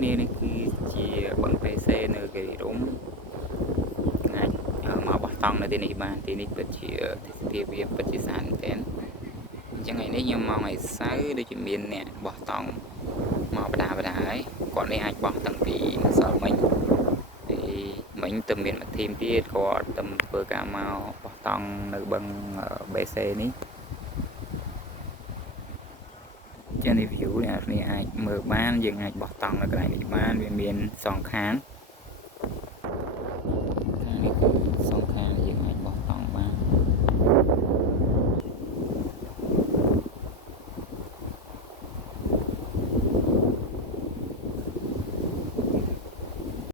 គ្នានេះគឺជាបង្ក PC នៅគេរុំអាចមកបោះតង់នៅទីនេះបានទីនេះពិតជាទេសភាពវាពិតជាស្អាតមែនទែនអញ្ចឹងថ្ងៃនេះខ្ញុំមកថ្ងៃសៅរ៍ដូចជាមានអ្នកបោះតង់មកបដាហើយគាត់នេះអាចបោះតាំងពីម្សិលមិញមិញទៅមានមួយធីមទៀតគាត់ទៅធ្វើការមកបោះតង់នៅបឹង BC នេះចឹងនេះ view អ្នកនេះអាចមើលបានយើងអាចបោះតង់នៅកន្លែងនេះបានវាមានសងខាងនេះគឺ